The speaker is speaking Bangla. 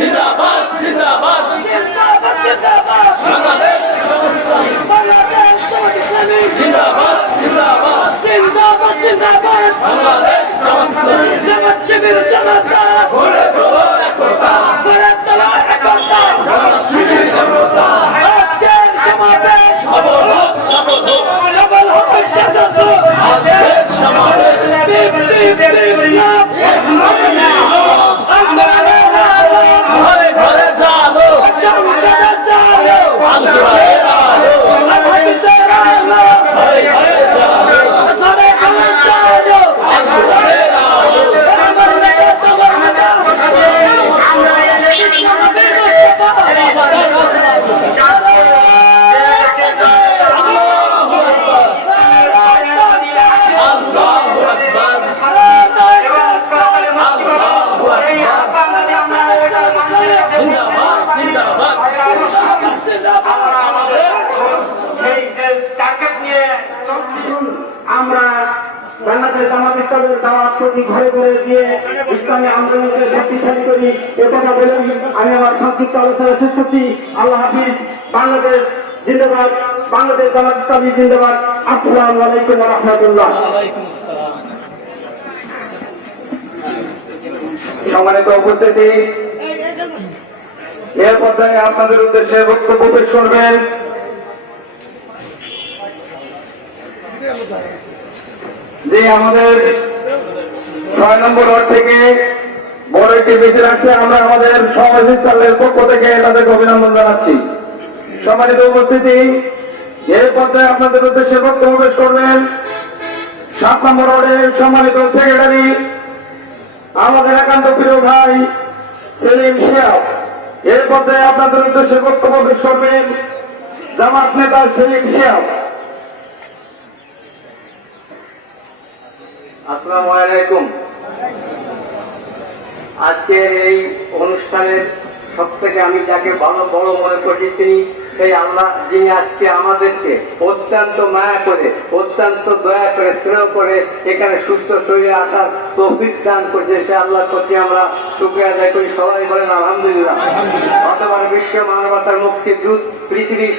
জিন্দাবাদ আজকের সমাবেশ জিন্দাবাদ এই যে টার্গেট নিয়ে চলছি আমরা বাংলাদেশ জামাত ইসলামের দাওয়াত প্রতি ঘরে ঘরে দিয়ে ইসলামী আন্দোলনকে শক্তিশালী করি। এ কথা বলে আমি আমার সংক্ষিপ্ত আলোচনা শেষ করছি। আল্লাহ হাফিজ বাংলাদেশ জিন্দাবাদ বাংলাদেশ জামাত ইসলামী জিন্দাবাদ। আসসালামু আলাইকুম রহমতুল্লাহ। সম্মানিত উপস্থিতি এর পর্যায়ে আপনাদের উদ্দেশ্যে বক্তব্য পেশ করবেন। যে আমাদের ছয় নম্বর ওয়ার্ড থেকে বড় একটি মিছিল আসছে। আমরা আমাদের সমাজের পক্ষ থেকে তাদেরকে অভিনন্দন জানাচ্ছি। সম্মানিত উপস্থিতি, এর পর্যায়ে আপনাদের উদ্দেশ্যে বক্তব্য পেশ করবেন সাত নম্বর ওয়ার্ডের সম্মানিত সেক্রেটারি, আমাদের একান্ত প্রিয় ভাই সেলিম শিয়াব এর পর্যায়ে আপনাদের উদ্দেশ্যে বক্তব্য পেশ করবেন জামাত নেতা সেলিম শিয়াব আসসালামু আলাইকুম। আজকের এই অনুষ্ঠানের সব থেকে আমি যাকে ভালো বড় মনে করি তিনি সেই আল্লাহ যিনি আজকে আমাদেরকে অত্যন্ত মায়া করে অত্যন্ত দয়া করে শ্রেয় করে এখানে সুস্থ শরীরে আসার তৌফিক দান করছে। সে আল্লাহর প্রতি আমরা শুক্রিয়া আদায় করি। সবাই বলেন আলহামদুলিল্লাহ। অথবা বিশ্ব মানবতার মুক্তির দূত পৃথিবীর